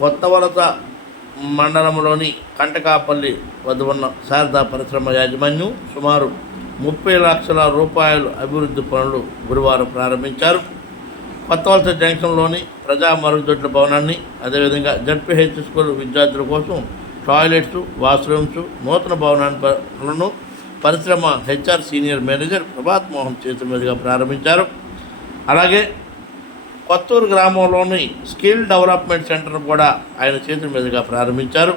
కొత్త వలస మండలంలోని కంటకాపల్లి వద్ద ఉన్న శారదా పరిశ్రమ యాజమాన్యం సుమారు ముప్పై లక్షల రూపాయలు అభివృద్ధి పనులు గురువారం ప్రారంభించారు. కొత్త వలస జంక్షన్లోని ప్రజా మరుగుదొడ్ల భవనాన్ని అదేవిధంగా జడ్పీహెచ్ స్కూల్ విద్యార్థుల కోసం టాయిలెట్స్ వాష్రూమ్స్ నూతన భవనాలను పరిశ్రమ HR senior manager Prabhat Mohan చేతుల మీదుగా ప్రారంభించారు. అలాగే పత్తూరు గ్రామంలోని స్కిల్ డెవలప్మెంట్ సెంటర్ కూడా ఆయన చేతుల మీదుగా ప్రారంభించారు.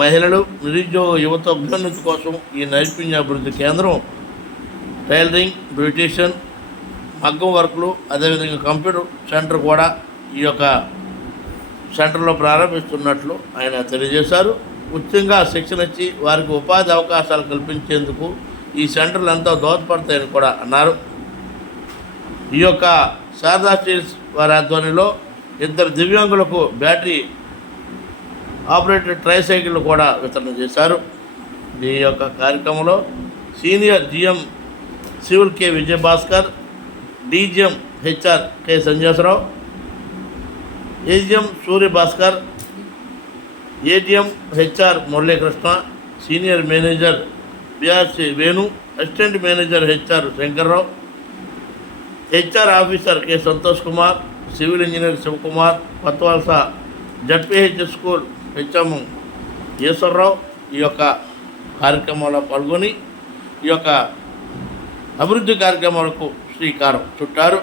మహిళలు నిరుద్యోగ యువత అభ్యున్నతి కోసం ఈ నైపుణ్యాభివృద్ధి కేంద్రం టైలరింగ్ బ్యూటీషియన్ మగ్గం వర్క్లు అదేవిధంగా కంప్యూటర్ సెంటర్ కూడా ఈ యొక్క సెంటర్లో ప్రారంభిస్తున్నట్లు ఆయన తెలియజేశారు. ఉచితంగా శిక్షణ ఇచ్చి వారికి ఉపాధి అవకాశాలు కల్పించేందుకు ఈ సెంటర్లు ఎంతో దోహదపడతాయని కూడా అన్నారు. ఈ యొక్క శారదా స్టీల్స్ వారి ఆధ్వర్యంలో ఇద్దరు దివ్యాంగులకు బ్యాటరీ ఆపరేటెడ్ ట్రైసైకిల్ కూడా వితరణ చేశారు. ఈ యొక్క కార్యక్రమంలో senior GM civil K Vijayabhaskar DGM HR K Sanjeswararao AGM Suryabhaskar ATM HR Muralikrishna senior manager BRC Venu assistant manager HR Shankarrao HR officer K Santosh Kumar civil engineer Sivakumar Patwalsa ZPH school HM Eswararao ఈ యొక్క కార్యక్రమంలో పాల్గొని ఈ యొక్క అభివృద్ధి కార్యక్రమాలకు శ్రీకారం చుట్టారు.